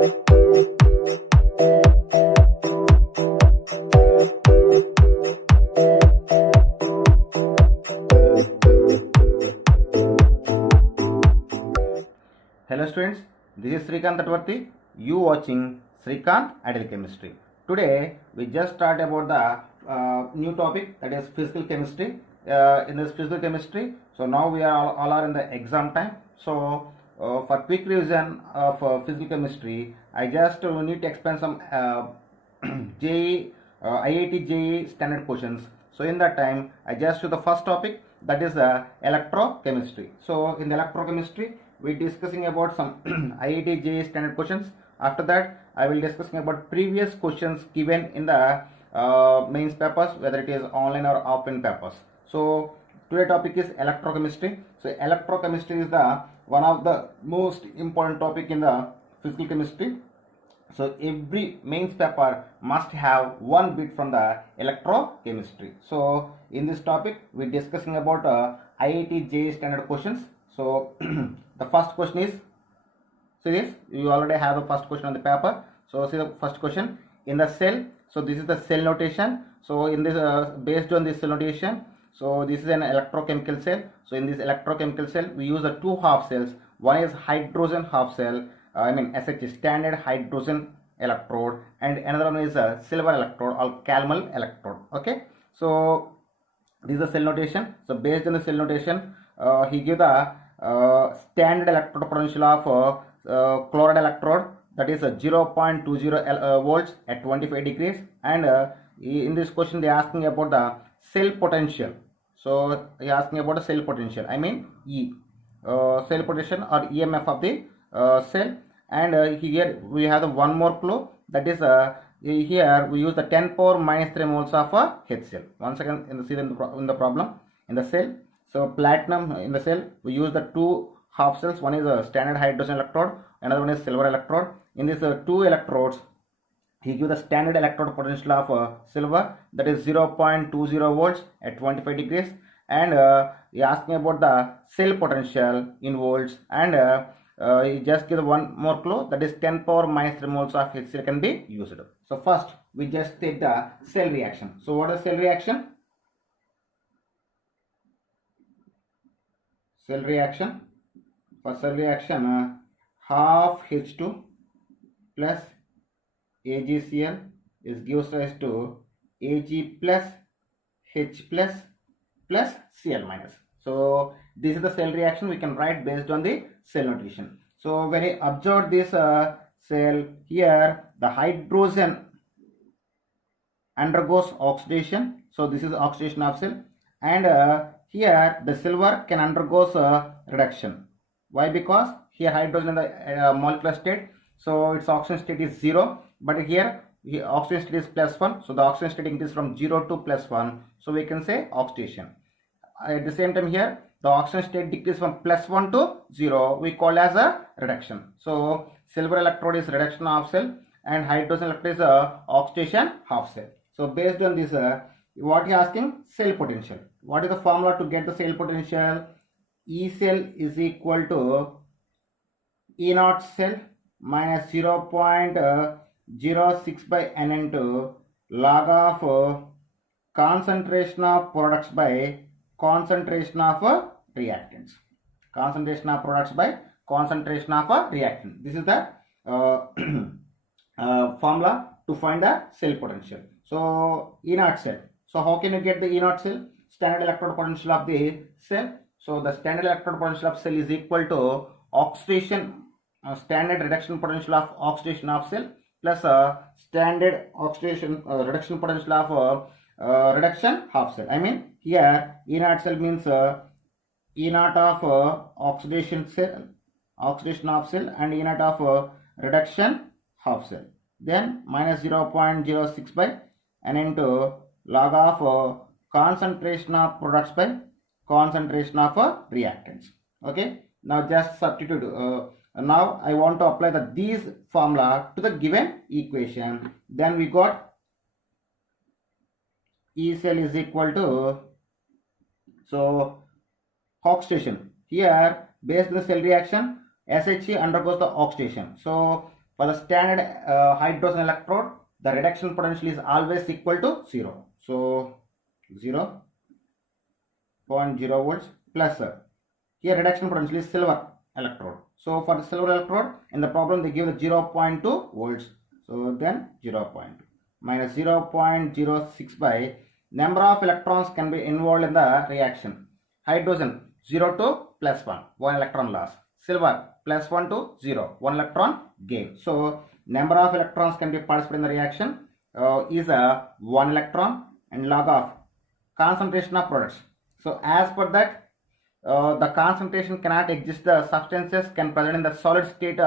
Hello students, this is Srikanth Tatwarthi. You watching Srikanth Ideal Chemistry. Today we just start about the new topic, that is physical chemistry. In this physical chemistry, so now we are all are in the exam time. So for quick revision of physical chemistry, I just need to explain some JEE, IIT JEE standard questions. So in that time, I just do the first topic, that is electrochemistry. So in the electrochemistry, we discussing about some IIT JEE standard questions. After that, I will discussing about previous questions given in the mains papers, whether it is online or offline papers. So today topic is electrochemistry. So electrochemistry is the one of the most important topic in the physical chemistry. So every mains paper must have one bit from the electrochemistry. So in this topic, we discussing about IIT JEE standard questions. So the first question is, see this, you already have the first question on the paper. So see the first question, in the cell. So this is the cell notation. So in this based on this cell notation, so this is an electrochemical cell. So in this electrochemical cell, we use the two half cells. One is hydrogen half cell, SH, standard hydrogen electrode, and another one is a silver electrode or calmal electrode. Okay, so this is the cell notation. So based on the cell notation, he give the standard electrode potential of chloride electrode, that is 0.20 volts at 25 degrees, and in this question they are asking about the cell potential. So they are asking about the cell potential, E, cell potential or EMF of the cell. And here we have the one more clue, that is here we use the 10 power minus 3 moles of HCl. Once again, in the problem, in the cell, so platinum in the cell, we use the two half cells. One is a standard hydrogen electrode, another one is silver electrode. In these two electrodes, he gives the standard electrode potential of silver, that is 0.20 volts at 25 degrees, and he asking about the cell potential in volts, and he just give one more clue, that is 10 power minus 3 moles of HCl can be used. So first we just take the cell reaction. So what is cell reaction? Cell reaction, for cell reaction, half H2 plus AgCl is gives rise to Ag plus H plus plus Cl minus. So this is the cell reaction we can write based on the cell notation. So when you observe this cell, here the hydrogen undergoes oxidation. So this is oxidation of cell, and here the silver can undergoes reduction. Why? Because here hydrogen in the molecular state, so its oxidation state is 0, but here oxidation state is +1, so the oxidation state increases from 0 to +1, so we can say oxidation. At the same time, here the oxidation state decreases from +1 to 0, we call as a reduction. So silver electrode is reduction half cell, and hydrogen electrode is oxidation half cell. So based on this, what he asking? Cell potential. What is the formula to get the cell potential? E cell is equal to E naught cell minus 0.06 by n into log of concentration of products by concentration of reactants. Concentration of products by concentration of reactant. This is the formula to find the cell potential. So E naught cell. So how can you get the E naught cell? Standard electrode potential of the cell. So the standard electrode potential of cell is equal to oxidation, standard reduction potential of oxidation of cell plus standard oxidation reduction potential of reduction half cell. Here E naught cell means E naught of oxidation of cell and E naught of reduction half cell. Then minus 0.06 by n into log of concentration of products by concentration of reactants. Okay, now just substitute. Now I want to apply these formula to the given equation. Then we got E cell is equal to, so oxidation. Here based on the cell reaction, SHC undergoes the oxidation. So For the standard hydrogen electrode, the reduction potential is always equal to 0. So 0.0 volts plus here reduction potential is silver electrode. So for the silver electrode, in the problem they give the 0.2 volts. So then 0.2 minus 0.06 by number of electrons can be involved in the reaction. Hydrogen 0 to plus 1 electron loss. Silver plus 1 to 0, 1 electron gain. So number of electrons can be participated in the reaction is 1 electron, and log of concentration of products. So as per that, the concentration cannot exist. The substances can present in the solid state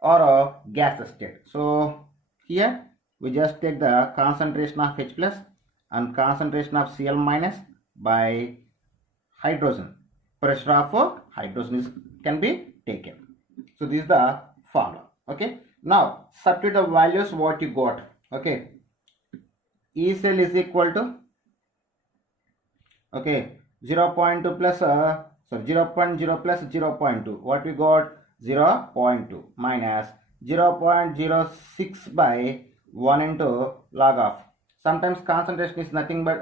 or gaseous state. So here we just take the concentration of H plus and concentration of Cl minus by hydrogen. Pressure of hydrogen can be taken. So this is the formula. Okay. Now substitute the values what you got. Okay. E cell is equal to 0.2 plus 0.0 plus 0.2. What we got? 0.2 minus 0.06 by 1 into log of. Sometimes concentration is nothing but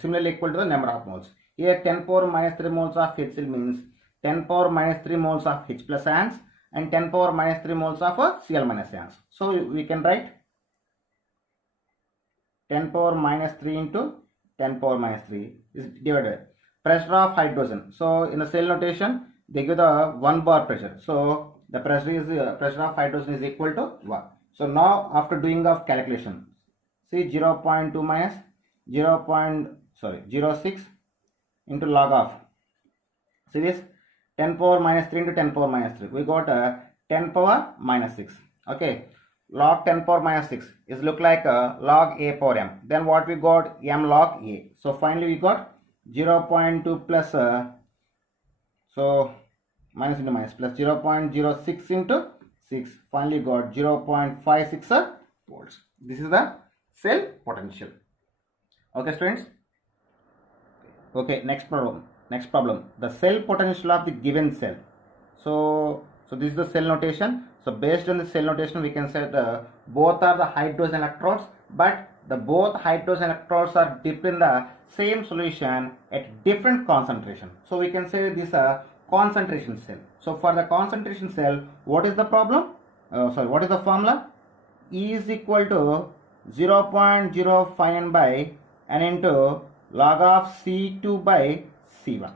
similarly equal to the number of moles. Here 10 power minus 3 moles of HCl means 10 power minus 3 moles of H plus ions and 10 power minus 3 moles of Cl minus ions. So we can write 10 power minus 3 into 10 power minus 3 is divided. Pressure of hydrogen. So in the cell notation they give the 1 bar pressure. So the pressure of hydrogen is equal to 1. So now after doing of calculation, see 0.2 minus 0.06 into log of. See this 10 power minus 3 into 10 power minus 3. We got 10 power minus 6. Okay. Log 10 power minus 6 is look like log a power m. Then what we got? M log a. So finally we got 0.2 plus so minus into minus plus 0.06 into 6. Finally got 0.56 volts. This is the cell potential. Okay students. Okay, next problem. The cell potential of the given cell. So this is the cell notation. So based on the cell notation we can say both are the hydrogen electrodes, but the both hydrogen electrodes are dipped in the same solution at different concentration. So we can say this concentration cell. So for the concentration cell, what is the problem? What is the formula? E is equal to 0.059 by n into log of C2 by C1.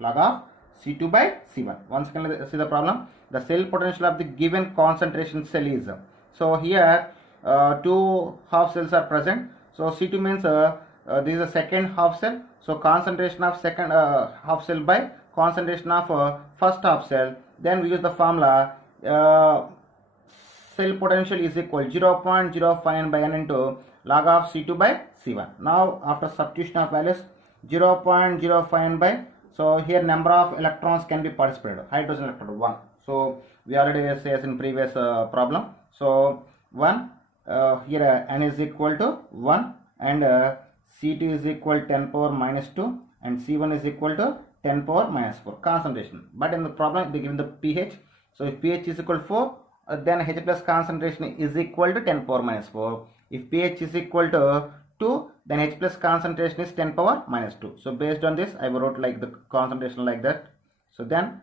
Log of C2 by C1. Once again, let's see the problem. The cell potential of the given concentration cell is. So here 2 half cells are present. So C2 means this is the second half cell. So concentration of second half cell by concentration of first half cell. Then we use the formula cell potential is equal 0.059 by n into log of C2 by C1. Now after substitution of values 0.059 by, so here number of electrons can be participated. Hydrogen electron 1. So we already said in previous problem. So 1 here n is equal to 1 and C2 is equal to 10 power minus 2 and C1 is equal to 10 power minus 4 concentration. But in the problem they given the pH. So if pH is equal to 4, then H plus concentration is equal to 10 power minus 4. If pH is equal to 2, then H plus concentration is 10 power minus 2. So based on this I wrote like the concentration like that. So then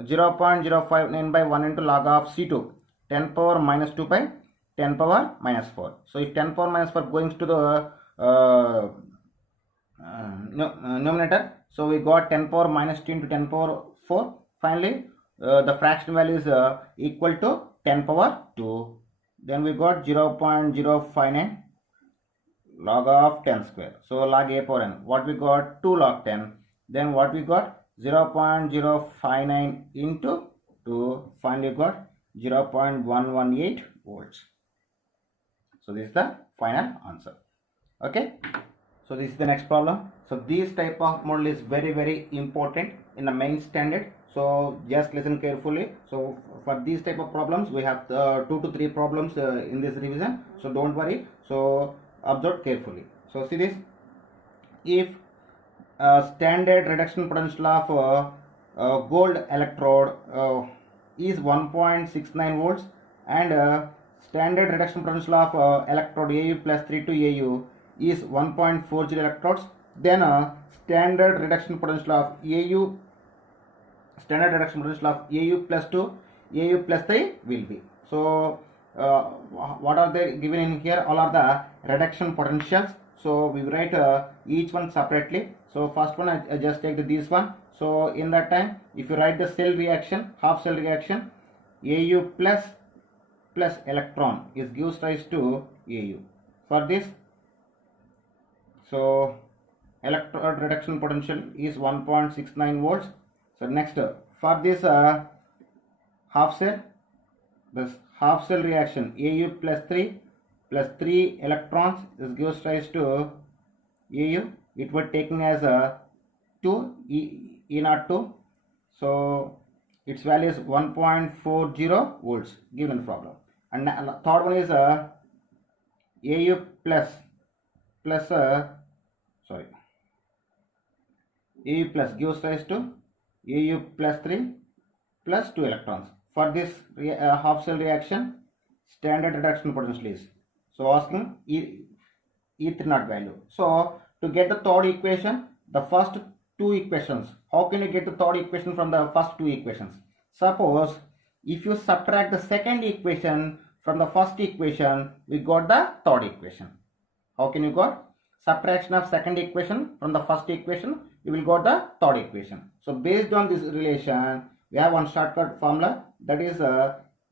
0.059 by 1 into log of C2 10 power minus 2 by 10 power minus 4. So if 10 power minus 4 going to the numerator, so we got 10 power minus 2 into 10 power 4. Finally the fraction value is equal to 10 power 2. Then we got 0.059 log of 10 square. So log a power n. What we got? 2 log 10. Then what we got? 0.059 into 2. Finally got 0.118 volts. So this is the final answer. Okay. So this is the next problem. So this type of model is very important in the main standard. So just listen carefully. So for these type of problems we have 2 to 3 problems in this revision. So don't worry. So observe carefully. So see this. If standard reduction potential of gold electrode is 1.69 volts and standard reduction potential of electrode Au plus 3 to Au is 1.40 electrodes. Then standard reduction potential of Au plus 2, Au plus 3 will be. So what are they given in here? All are the reduction potentials. So we write each one separately. So first one I just take this one. So in that time, if you write the cell reaction, half cell reaction, Au plus electron is gives rise to Au. For this, so electrode reduction potential is 1.69 volts. So next, for this half cell, this half cell reaction Au plus 3 electrons is gives rise to Au. It was taken as a 2 E02. So its value is 1.40 volts given problem. And third one is Au plus Au plus gives rise to Au plus 3 plus 2 electrons. For this half cell reaction, standard reduction potential is, so asking E3 value. So to get the third equation, the first two equations, how can you get the third equation from the first two equations? Suppose if you subtract the second equation from the first equation, we got the third equation. How can you got? Subtraction of second equation from the first equation, you will got the third equation. So based on this relation, we have one shortcut formula, that is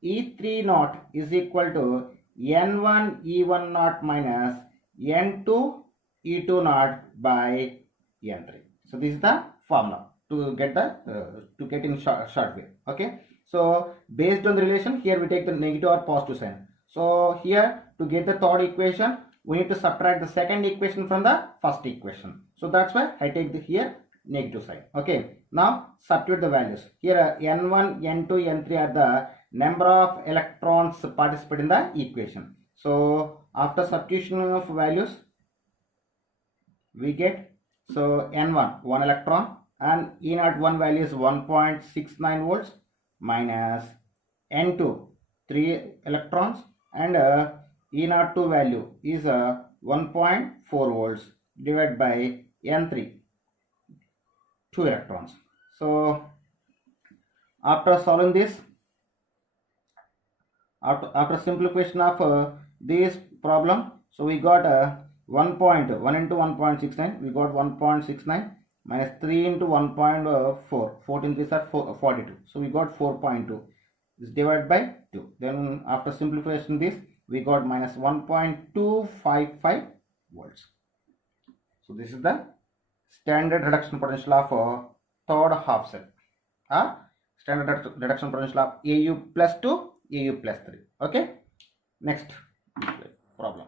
E3 naught is equal to N1 E1 naught minus N2 E2 naught by N3. So this is the formula to get in short way. Okay. So based on the relation, here we take the negative or positive sign. So here to get the third equation, we need to subtract the second equation from the first equation. So that's why I take the here negative sign. Okay. Now substitute the values. Here N1, N2, N3 are the number of electrons participate in the equation. So after substitution of values, we get, so N1 1 electron and E0 1 value is 1.69 volts minus N2 3 electrons and E0 2 value is 1.4 volts divided by N3 2 electrons. So after solving this, after simplification of this problem, so we got 1 into 1.69, we got 1.69 minus 3 into 1.4, 14 3s are 42, so we got 4.2 is divided by 2. Then after simplification this, we got minus 1.255 volts. So this is the standard reduction potential of third half cell. Standard reduction potential of Au plus 2, Au plus 3. Okay. Next problem.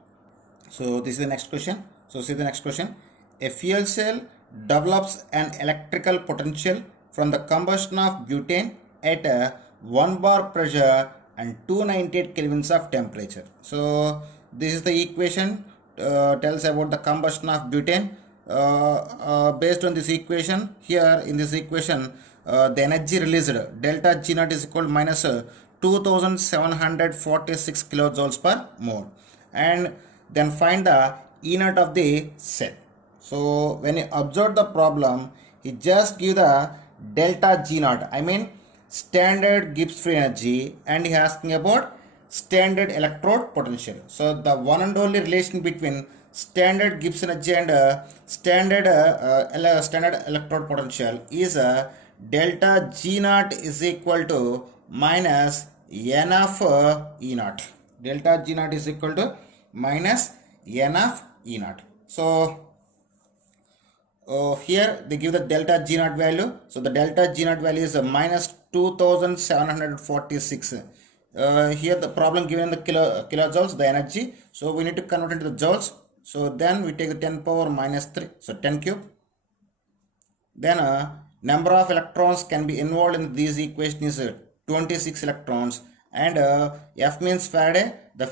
So this is the next question. So see the next question. A fuel cell develops an electrical potential from the combustion of butane at 1 bar pressure and 298 kelvins of temperature. So this is the equation tells about the combustion of butane. Based on this equation, here in this equation the energy released delta G naught is equal to minus 2746 kilojoules per mole, and then find the E naught of the cell. So when you observe the problem, he just give the delta G naught, I mean standard Gibbs free energy, and he asking about standard electrode potential. So the one and only relation between standard Gibbs energy and standard electrode potential is delta G naught is equal to minus N of E naught. Delta G naught is equal to minus N of E naught. So here they give the delta G naught value. So the delta G naught value is minus 2746. Here the problem given the kilojoules, the energy. So we need to convert into the joules. So then we take the 10 power minus 3. So 10 cube. Then number of electrons can be involved in these equations is 26 electrons. And F means Faraday. The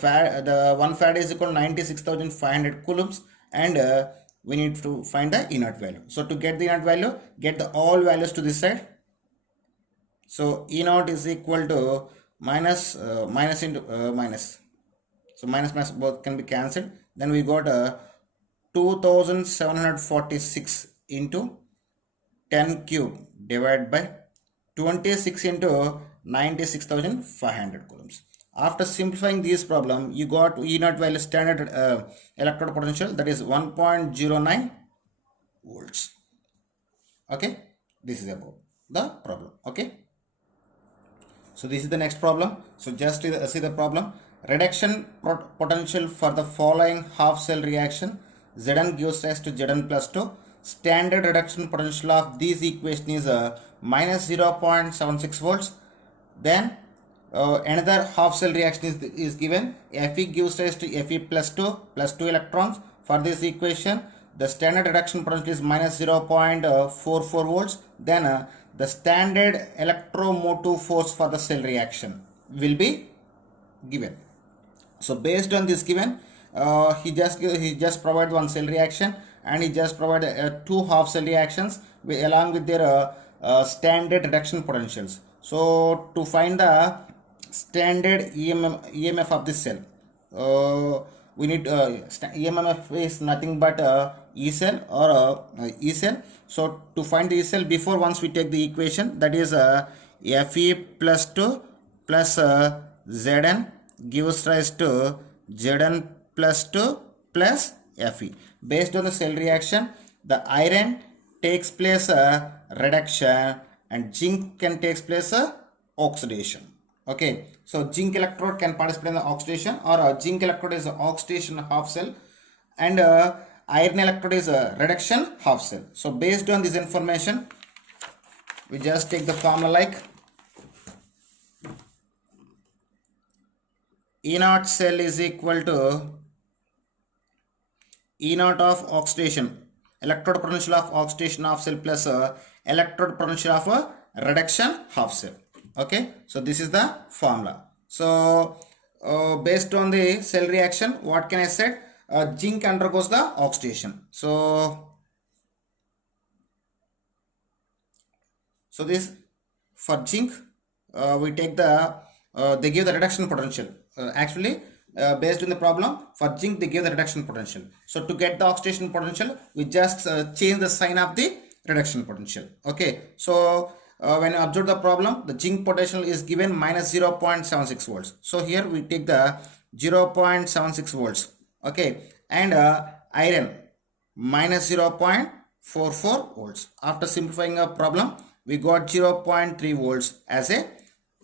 1 Faraday is equal to 96,500 coulombs. And we need to find the E naught value. So to get the E naught value, get the all values to this side. So E naught is equal to minus into minus. So minus minus both can be cancelled. Then we got 2746 into 10 cube divided by 26 into 96,500 coulombs. After simplifying this problem, you got E naught value standard electrode potential, that is 1.09 volts. Okay, this is about the problem. Okay, so this is the next problem. So just see the problem. Reduction potential for the following half cell reaction, Zn gives rise to Zn plus 2. Standard reduction potential of this equation is minus 0.76 volts. Then another half cell reaction is given. Fe gives rise to Fe plus 2 electrons. For this equation, the standard reduction potential is minus 0.44 volts. Then the standard electromotive force for the cell reaction will be given. So based on this given, he just provided one cell reaction, and he just provided two half cell reactions along with their standard reduction potentials. So to find the standard EMF of this cell, we need EMF is nothing but E cell or E cell. So to find the E cell, before once we take the equation, that is Fe plus 2 plus Zn gives rise to Zn plus 2 plus Fe. Based on the cell reaction, the iron takes place reduction and zinc can takes place oxidation. Okay, so zinc electrode can participate in the oxidation, or zinc electrode is an oxidation half cell, and iron electrode is a reduction half cell. So based on this information, we just take the formula like E naught cell is equal to E naught of oxidation, electrode potential of oxidation half cell, plus electrode potential of reduction half cell. Okay, so this is the formula. So based on the cell reaction, what can I say? Zinc undergoes the oxidation. So this for zinc, we take the they give the reduction potential. Actually, based on the problem, for zinc they give the reduction potential. So to get the oxidation potential, we just change the sign of the reduction potential. Okay, so when you observe the problem, the zinc potential is given minus 0.76 volts. So here we take the 0.76 volts. Okay, and iron minus 0.44 volts. After simplifying a problem, we got 0.3 volts as a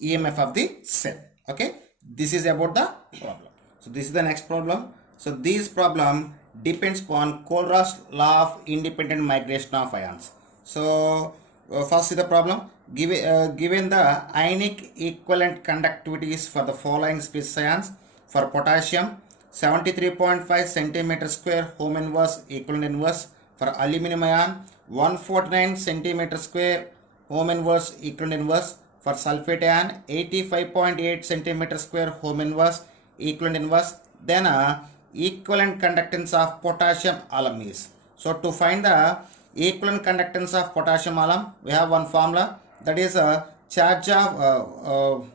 EMF of the cell. Okay, this is about the problem. So this is the next problem. So this problem depends upon Kohlrausch law of independent migration of ions. So first see the problem. Given the ionic equivalent conductivities for the following species ions: for potassium 73.5 centimeter square home inverse equivalent inverse; for aluminum ion 149 centimeter square home inverse equivalent inverse; for sulfate ion 85.8 centimeter square home inverse equivalent inverse. Then equivalent conductance of potassium alum is. So to find the equivalent conductance of potassium alum, we have one formula, that is charge of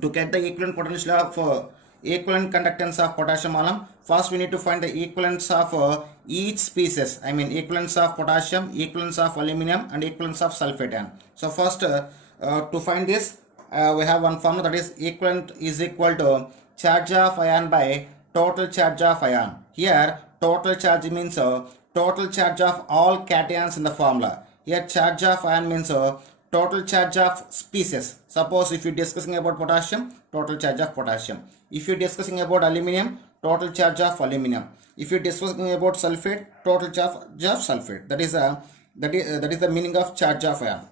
to get the equivalent potential of equivalent conductance of potassium alum. First we need to find the equivalence of each species, I mean equivalence of potassium, equivalence of aluminum, and equivalence of sulfate ion. So first to find this, we have one formula, that is equivalent is equal to charge of ion by total charge of ion. Here total charge means total charge of all cations in the formula. Here charge of ion means total charge of species. Suppose if you are discussing about potassium, total charge of potassium. If you are discussing about aluminum, total charge of aluminum. If you are discussing about sulfate, total charge of sulfate. That is the meaning of charge of ion.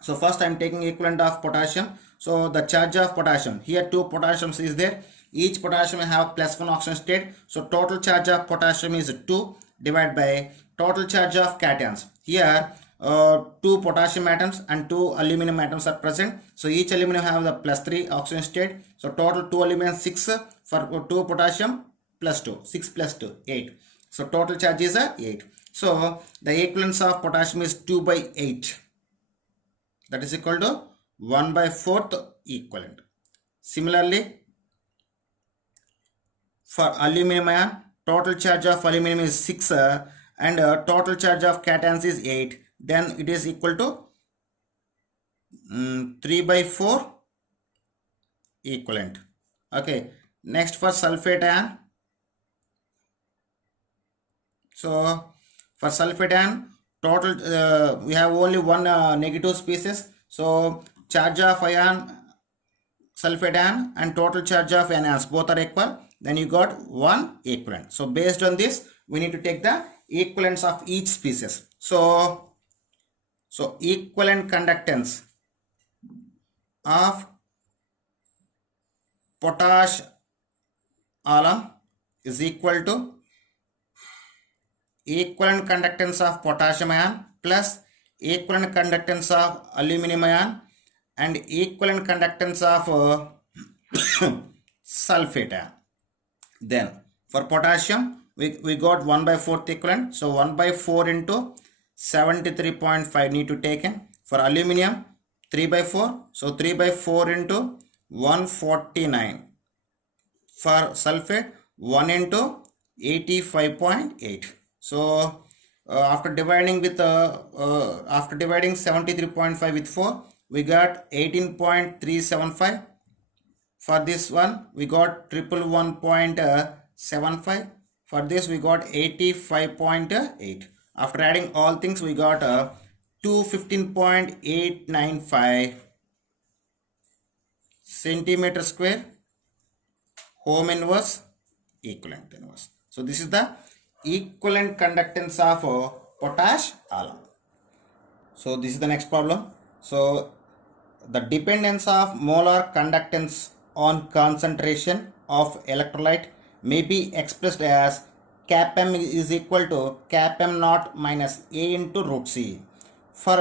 So first I am taking equivalent of potassium. So the charge of potassium, here two potassiums is there. Each potassium have plus 1 oxidation state. So total charge of potassium is 2 divided by total charge of cations. Here 2 potassium atoms and 2 aluminum atoms are present. So each aluminum have the plus 3 oxidation state. So total 2 aluminum 6, for 2 potassium plus 2, 6 plus 2, 8. So total charge is 8. So the equivalence of potassium is 2 by 8. That is equal to 1 by 4th equivalent. Similarly, for aluminum ion, total charge of aluminum is 6 and total charge of cations is 8. Then it is equal to 3 by 4 equivalent. Okay. Next for sulfate ion. So for sulfate ion, total we have only one negative species. So charge of ion, sulfate ion and total charge of anions both are equal. Then you got one equivalent. So based on this, we need to take the equivalents of each species. So equivalent conductance of potash alum is equal to equivalent conductance of potassium ion plus equivalent conductance of aluminum ion and equivalent conductance of sulfate ion. Then for potassium, we got 1 by 4th equivalent. So 1 by 4 into 73.5 need to take in. For aluminum, 3 by 4. So 3 by 4 into 149. For sulfate, 1 into 85.8. So after dividing 73.5 with 4, we got 18.375. For this one, we got 111.75. For this, we got 85.8. After adding all things, we got 215.895 centimeter square home inverse equivalent inverse. So this is the equivalent conductance of potash alum. So this is the next problem. So the dependence of molar conductance on concentration of electrolyte may be expressed as cap m is equal to cap m naught minus A into root C for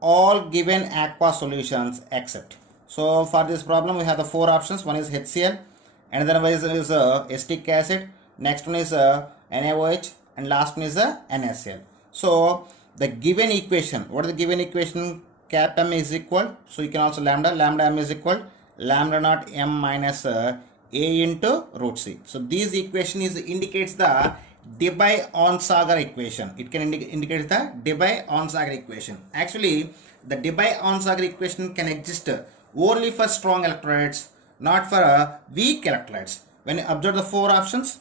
all given aqua solutions except. So for this problem we have the four options. One is HCl, another one is acetic acid, next one is NaOH, and last one is NaCl. So the given equation, what is the given equation? Cap m is equal, so you can also lambda m is equal lambda naught m minus A into root C. So this equation indicates the Debye-Onsager equation. It can indicate the Debye-Onsager equation. Actually, the Debye-Onsager equation can exist only for strong electrolytes, not for weak electrolytes. When you observe the four options,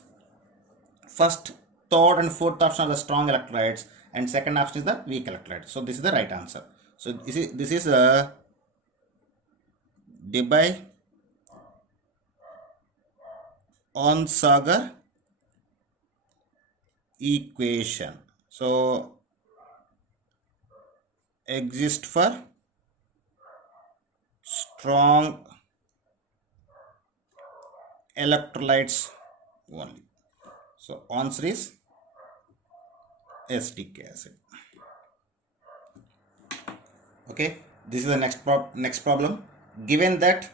first, third and fourth option are the strong electrolytes and second option is the weak electrolytes. So this is the right answer. So this is a Debye-Onsager equation. So exist for strong electrolytes only. So answer is acetic acid. Okay, this is the next problem. Given that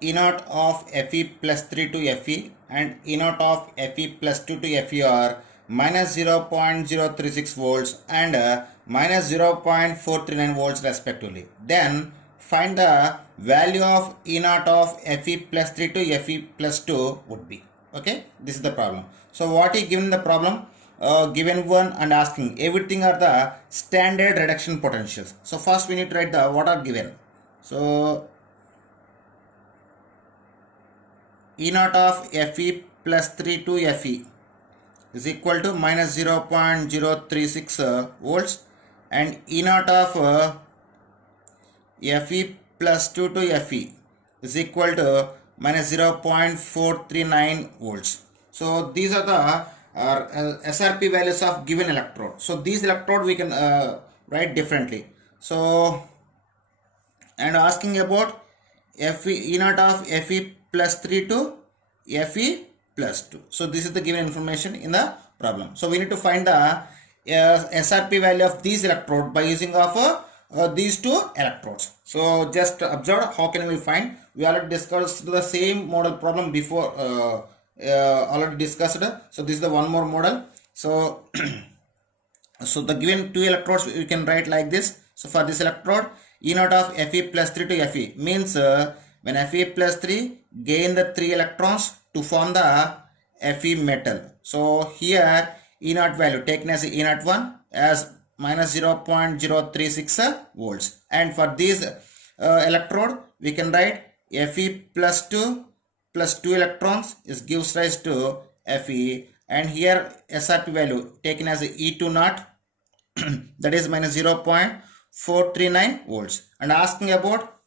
E naught of Fe plus 3 to Fe and E naught of Fe plus 2 to Fe are minus 0.036 volts and minus 0.439 volts respectively, then find the value of E naught of Fe plus 3 to Fe plus 2 would be. Okay, this is the problem. So what is given the problem? Given one and asking everything are the standard reduction potentials. So first we need to write the what are given. So E naught of Fe plus 3 to Fe is equal to minus 0.036 volts and E naught of Fe plus 2 to Fe is equal to minus 0.439 volts. So these are the SRP values of given electrode. So these electrode we can write differently. So and asking about E naught of Fe plus 3 to Fe plus 2. So this is the given information in the problem. So we need to find the SRP value of these electrode by using of these two electrodes. So just observe how can we find. We already discussed the same model problem before. Already discussed. So this is the one more model. So so the given two electrodes we can write like this. So for this electrode, E naught of Fe plus 3 to Fe means when Fe plus 3 gain the 3 electrons to form the Fe metal. So here E naught value taken as E naught 1 as minus 0.036 volts. And for this electrode, we can write Fe plus 2 electrons is gives rise to Fe, and here SRP value taken as E2 naught that is minus 0.439 volts. And asking about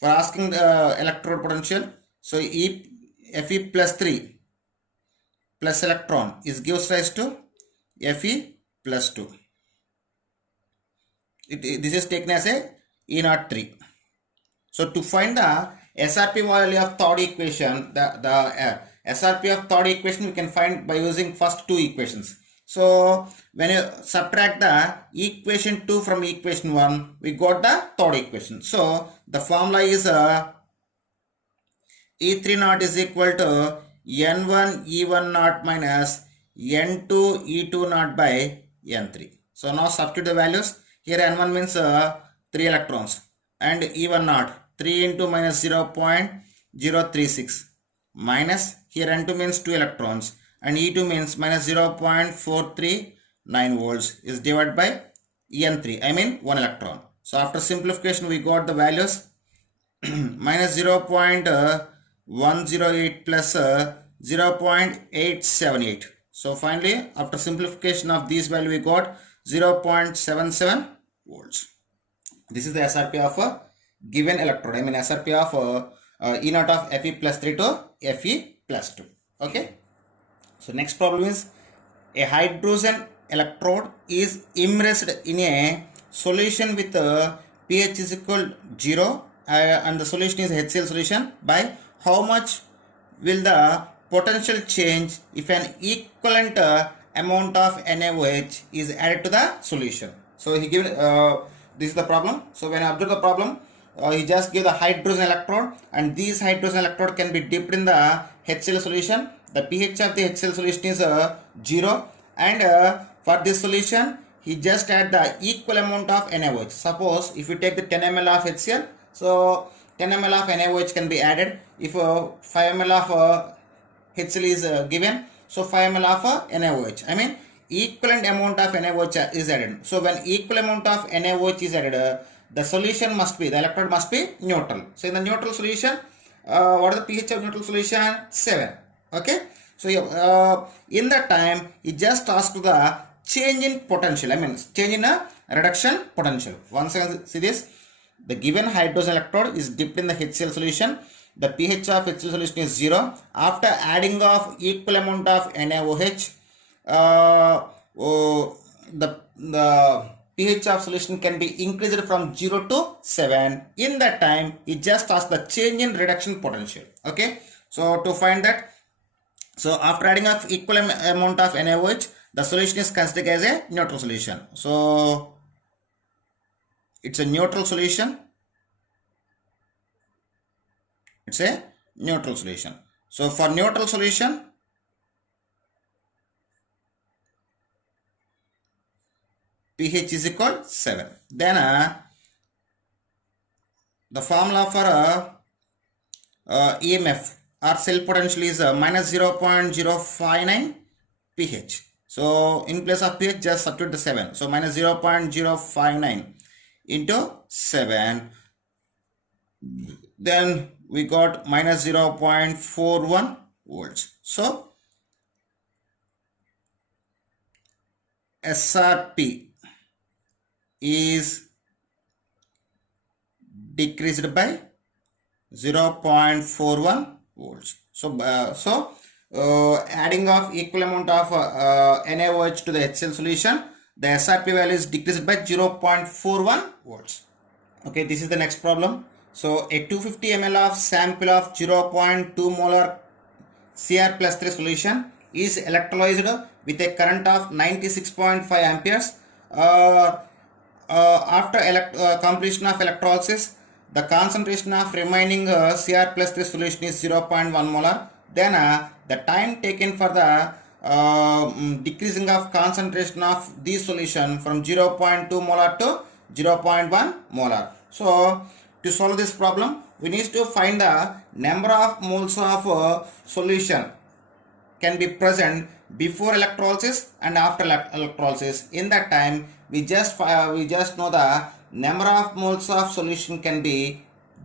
the electrode potential, so Fe plus 3 plus electron is gives rise to Fe plus 2. This is taken as a E naught 3. So to find the SRP value of third equation, the SRP of third equation we can find by using first two equations. So when you subtract the equation 2 from equation 1, we got the third equation. So the formula is E3 naught is equal to N1 E1 naught minus N2 E2 naught by N3. So now substitute the values. Here N1 means 3 electrons and E1 naught 3 into minus 0.036 minus here N2 means 2 electrons and E2 means minus 0.439 volts is divided by En3, I mean 1 electron. So after simplification we got the values minus 0.108 plus 0.878. So finally after simplification of these value we got 0.77 volts. This is the SRP of a given electrode, I mean SRP of E naught of Fe plus 3 to Fe plus 2. Okay. So next problem is a hydrogen electrode is immersed in a solution with pH is equal 0 and the solution is HCl solution. By how much will the potential change if an equivalent amount of NaOH is added to the solution? So he given this is the problem. So when I observe the problem, he just give the hydrogen electrode and this hydrogen electrode can be dipped in the HCl solution. The pH of the HCl solution is 0 and for this solution he just add the equal amount of NaOH. Suppose if you take the 10 ml of HCl, so 10 ml of NaOH can be added. If 5 ml of HCl is given, so 5 ml of NaOH, I mean equivalent amount of NaOH is added. So when equal amount of NaOH is added, the solution must be, the electrode must be neutral. So in the neutral solution, what is the pH of neutral solution? 7. Okay. So in that time, he just asked the change in potential, I mean change in a reduction potential. Once again see this, the given hydrogen electrode is dipped in the HCl solution. The pH of HCl solution is 0. After adding of equal amount of NaOH, the pH of solution can be increased from 0 to 7. In that time, it just asks the change in reduction potential. Okay. So to find that, so after adding of equal amount of NaOH, the solution is considered as a neutral solution. So it's a neutral solution. It's a neutral solution. So for neutral solution, pH is equal 7. Then the formula for EMF or cell potential is minus 0.059 pH. So in place of pH just substitute the 7. So minus 0.059 into 7. Then we got minus 0.41 volts. So SRP is decreased by 0.41 volts. So adding of equal amount of NaOH to the HCl solution, the SRP value is decreased by 0.41 volts. Okay, this is the next problem. So a 250 ml of sample of 0.2 molar Cr plus 3 solution is electrolyzed with a current of 96.5 amperes. After completion of electrolysis, the concentration of remaining Cr plus 3 solution is 0.1 molar. Then the time taken for the decreasing of concentration of this solution from 0.2 molar to 0.1 molar. So to To solve this problem, we need to find the number of moles of solution can be present before electrolysis and after electrolysis. In that time, we just know the number of moles of solution can be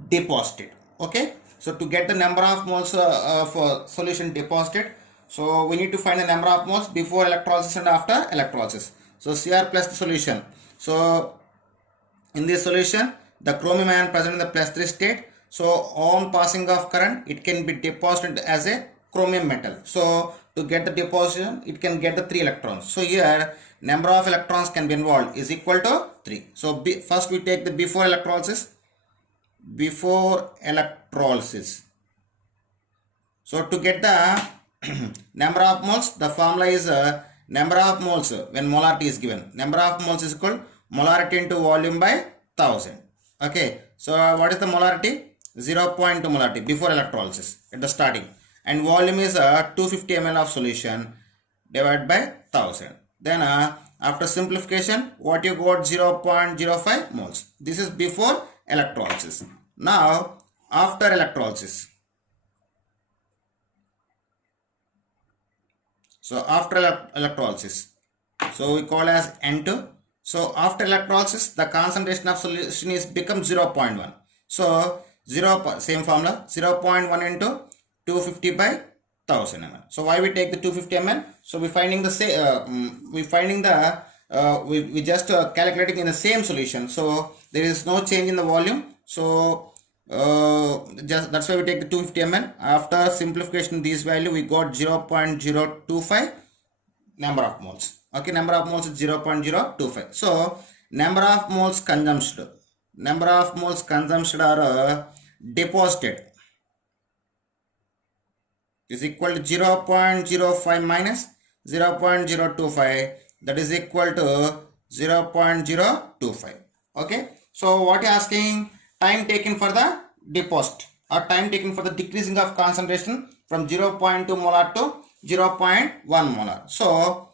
deposited. Okay, so to get the number of moles of solution deposited, so we need to find the number of moles before electrolysis and after electrolysis. So Cr plus the solution. So in this solution, the chromium ion present in the +3 state. So on passing of current, it can be deposited as a chromium metal. So to get the deposition, it can get the 3 electrons. So here number of electrons can be involved is equal to 3. So first we take the before electrolysis. So to get the number of moles, the formula is number of moles when molarity is given. Number of moles is equal molarity into volume by 1000. Okay, so what is the molarity? 0.2 molarity before electrolysis at the starting, and volume is 250 ml of solution divided by 1000. Then after simplification, what you got? 0.05 moles. This is before electrolysis. Now after electrolysis, so after electrolysis, so we call as N2. So after electrolysis, the concentration of solution is become 0.1. So same formula, 0.1 into 250 by 1000 ml. So why we take the 250 ml? So we finding the we just calculating in the same solution. So there is no change in the volume. So just that's why we take the 250 ml. After simplification, this value we got 0.025 number of moles. Okay, number of moles is 0.025. So number of moles consumed are deposited is equal to 0.05 minus 0.025, that is equal to 0.025. Okay, so what is asking? Time taken for the deposit or time taken for the decreasing of concentration from 0.2 molar to 0.1 molar. So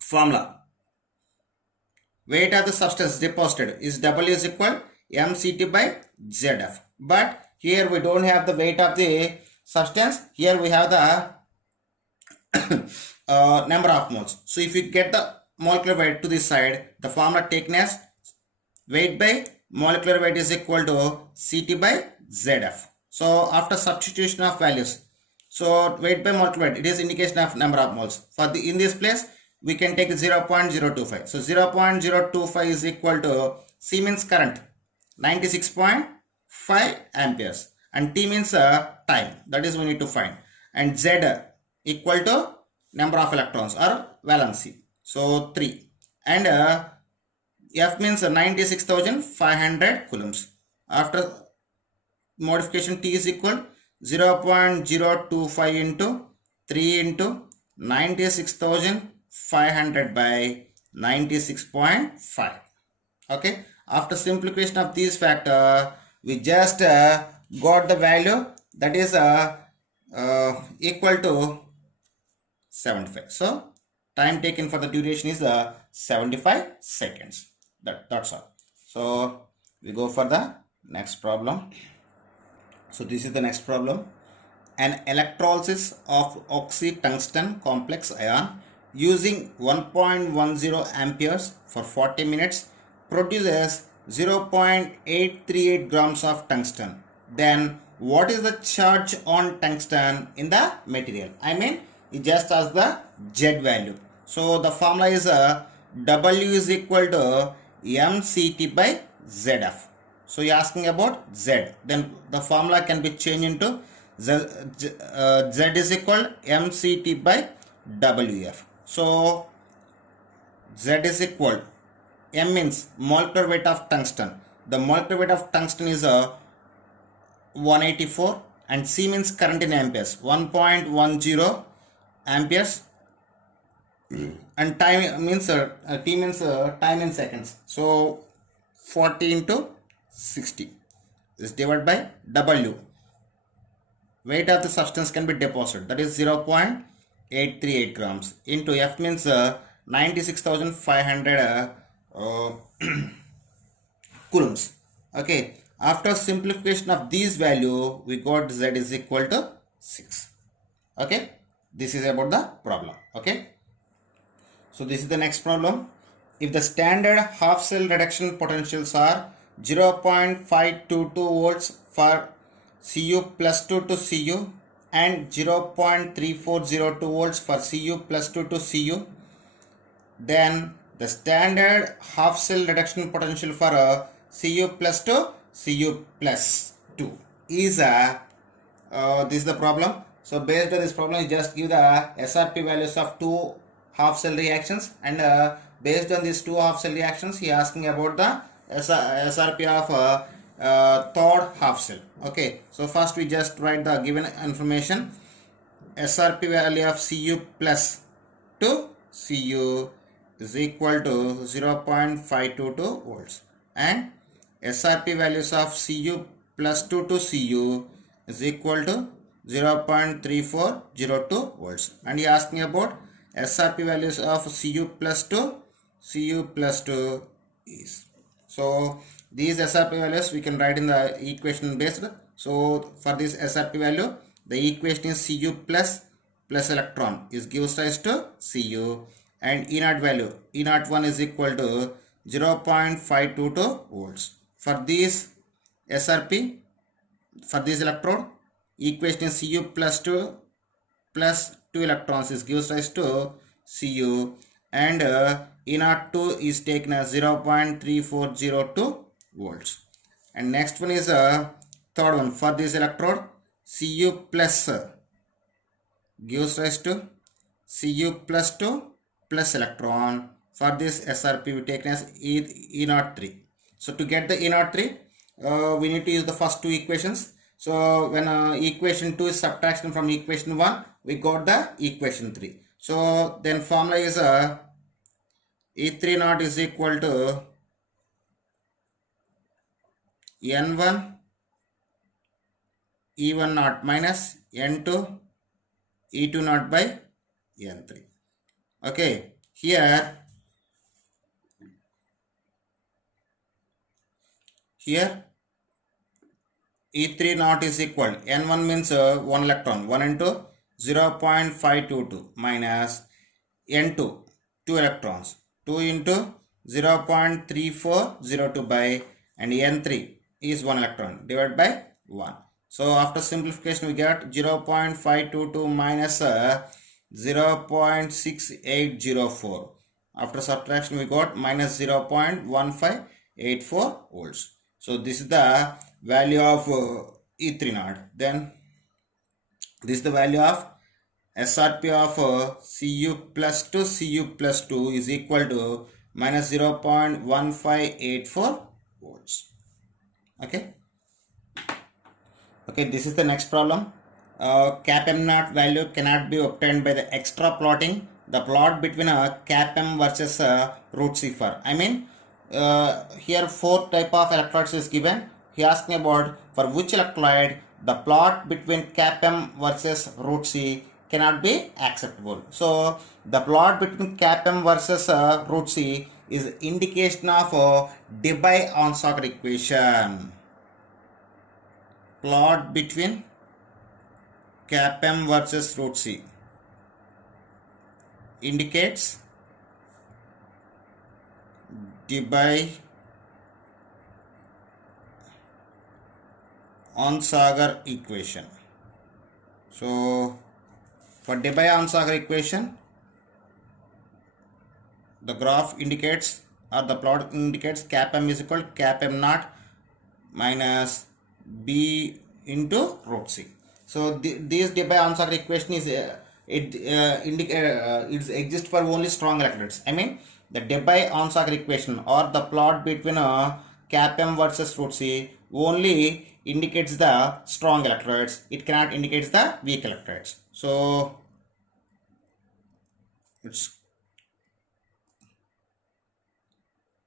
formula, weight of the substance deposited is W is equal mCT by ZF. But here we don't have the weight of the substance. Here we have the number of moles. So if you get the molecular weight to this side, the formula taken as weight by molecular weight is equal to CT by ZF. So after substitution of values, so weight by molecular weight, it is indication of number of moles. For the in this place, we can take 0.025. So 0.025 is equal to C means current, 96.5 amperes, and T means time, that is we need to find, and Z equal to number of electrons or valency, so 3, and F means 96,500 coulombs. After modification, T is equal 0.025 into 3 into 96,500 by 96.5. Okay, after simplification of these factor, we just got the value, that is equal to 75. So time taken for the duration is 75 seconds. That's all. So we go for the next problem. So this is the next problem. An electrolysis of oxy-tungsten complex ion using 1.10 amperes for 40 minutes produces 0.838 grams of tungsten. Then what is the charge on tungsten in the material? I mean, it just has the Z value. So the formula is W is equal to mCT by ZF. So you are asking about Z. Then the formula can be changed into Z is equal mCT by WF. So Z is equal, M means molecular weight of tungsten. The molecular weight of tungsten is 184, and C means current in amperes, 1.10 amperes, and time means T means time in seconds. So 40 into 60 is divided by W. Weight of the substance can be deposited, that is 0.838 grams, into F means 96,500 coulombs. Okay, after simplification of these value, we got Z is equal to 6. Okay, this is about the problem. Okay, so this is the next problem. If the standard half cell reduction potentials are 0.522 volts for Cu plus 2 to Cu and 0.3402 volts for Cu plus 2 to Cu, then the standard half cell reduction potential for a Cu plus 2 Cu plus 2 is this is the problem. So based on this problem, you just give the SRP values of two half cell reactions, and based on these two half cell reactions, he asking about the SRP of third half cell. Okay, so first we just write the given information. SRP value of Cu plus 2 Cu is equal to 0.522 volts, and SRP values of Cu plus 2 to Cu is equal to 0.3402 volts, and he asked me about SRP values of Cu plus 2 is, so these SRP values we can write in the equation based. So for this SRP value, the equation is Cu plus electron is gives rise to Cu, and E naught value, E naught 1 is equal to 0.522 volts. For this SRP, for this electrode, equation is Cu plus 2 electrons is gives rise to Cu, and E naught 2 is taken as 0.3402 volts. And next one is third one. For this electrode, Cu plus gives rise to Cu plus 2 plus electron. For this SRP we taken as E naught 3. So to get the E naught 3, we need to use the first two equations. So when equation 2 is subtraction from equation 1, we got the equation 3. So then formula is E3 naught is equal to N1 E1 naught minus N2 E2 naught by N3. Okay, here E3 naught is equal, N1 means 1 electron, 1 into 0.522 minus N2 2 electrons, 2 into 0.3402 by, and N3 is 1 electron divided by 1. So after simplification we get 0.522 minus 0.6804. After subtraction we got minus 0.1584 volts. So this is the value of E3 naught. Then this is the value of SRP of Cu plus 2 is equal to minus 0.1584 volts. Okay. Okay, this is the next problem. Cap M naught value cannot be obtained by the extra plotting the plot between a cap M versus root C for. I mean, here 4 type of electrodes is given. He asked me about for which electrolyte the plot between cap M versus root C cannot be acceptable. So the plot between cap M versus root C is indication of Debye-Onsager equation. Plot between cap M versus root C indicates Debye-Onsager equation. So for Debye-Onsager equation, the graph indicates, or the plot indicates, cap M is equal to cap M naught minus B into root C. So this Debye-Onsager equation is it exists for only strong electrodes. I mean, the Debye-Onsager equation or the plot between cap M versus root C only indicates the strong electrodes. It cannot indicate the weak electrodes. So it's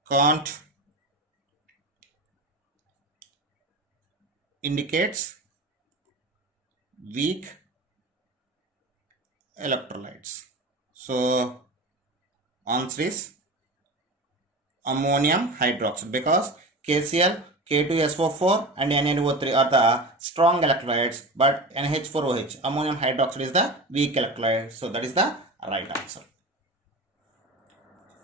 can't indicates weak electrolytes. So answer is ammonium hydroxide, because KCl K2SO4 and NaNO3 are the strong electrolytes, but NH4OH, ammonium hydroxide, is the weak electrolyte. So that is the right answer.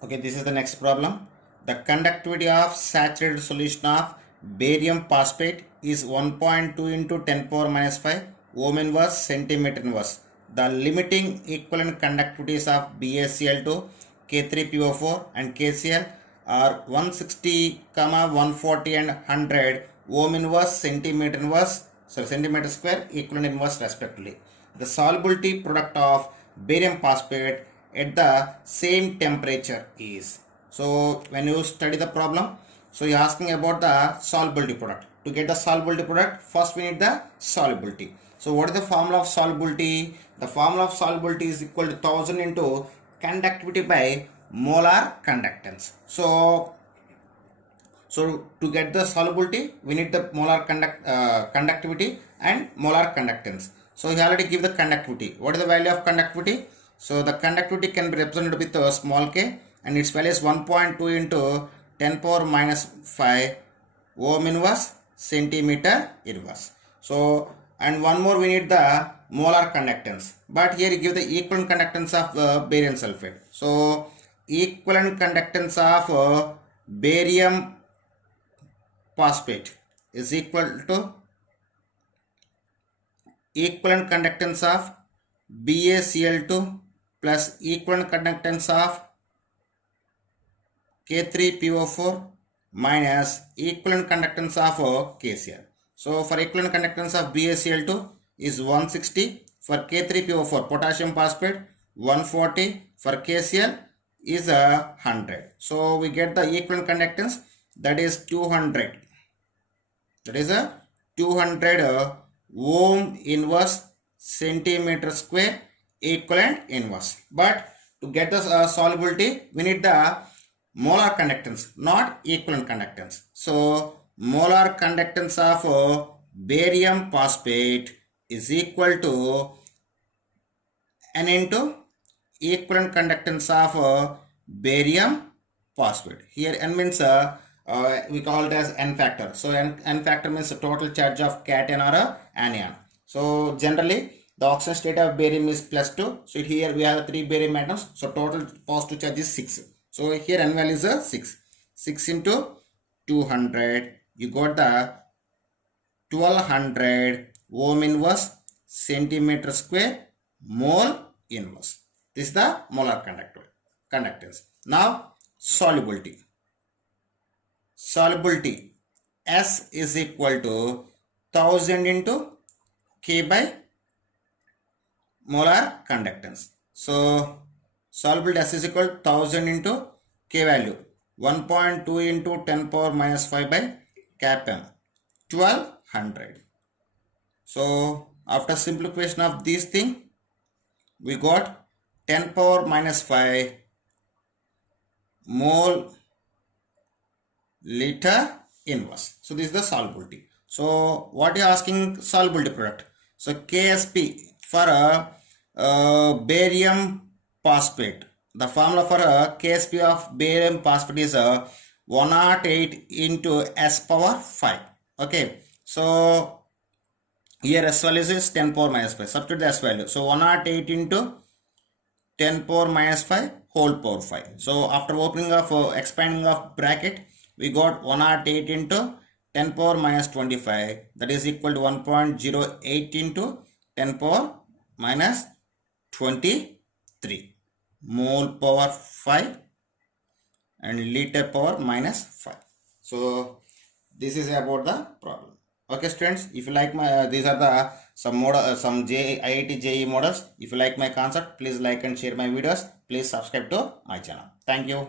Okay, this is the next problem. The conductivity of saturated solution of barium phosphate is 1.2 into 10 power minus 5 ohm inverse centimeter inverse. The limiting equivalent conductivities of BaCl2, K3PO4 and KCl are 160, 140 and 100 ohm inverse centimeter inverse, centimeter square equivalent inverse respectively. The solubility product of barium phosphate at the same temperature is. So when you study the problem, so you are asking about the solubility product. To get the solubility product, first we need the solubility. So what is the formula of solubility? The formula of solubility is equal to 1000 into conductivity by molar conductance. So to get the solubility, we need the molar conductivity and molar conductance. So he already give the conductivity. What is the value of conductivity? So the conductivity can be represented with a small k, and its value is 1.2 into 10 power minus 5 ohm inverse centimeter inverse. So, and one more, we need the molar conductance, but here you give the equivalent conductance of barium sulfate. So equivalent conductance of barium phosphate is equal to equivalent conductance of BaCl2 plus equivalent conductance of K3PO4 minus equivalent conductance of KCl. So for equivalent conductance of BaCl2 is 160, for K3PO4 potassium phosphate 140, for KCl is 100. So we get the equivalent conductance, that is 200. That is a 200 ohm inverse centimeter square equivalent inverse. But to get the solubility, we need the molar conductance, not equivalent conductance. So molar conductance of barium phosphate is equal to N into equivalent conductance of barium phosphate. Here N means we call it as N factor. So N factor means the total charge of cation or anion. So generally the oxidation state of barium is +2. So here we have 3 barium atoms. So total positive charge is 6. So here N value is 6. 6 into 200. You got the 1200 ohm inverse centimeter square mole inverse. This is the molar conductance. Now solubility. Solubility S is equal to 1000 into K by molar conductance. So solubility S is equal to 1000 into K value 1.2 into 10 power minus 5 by kpm 1200. So after simplification of this thing, we got 10 power minus 5 mole liter inverse. So this is the solubility. So what you are asking, solubility product. So KSP for a barium phosphate. The formula for a KSP of barium phosphate is 108 into S power 5. Okay. So here S value is 10 power minus 5. Substitute the S value. So 108 into 10 power minus 5 whole power 5. So after opening of expanding of bracket, we got 108 into 10 power minus 25, that is equal to 1.08 into 10 power minus 23 mole power 5 and liter power minus 5. So this is about the problem. Okay students, if you like my these are the some IIT JEE models. If you like my concept, please like and share my videos. Please subscribe to my channel. Thank you.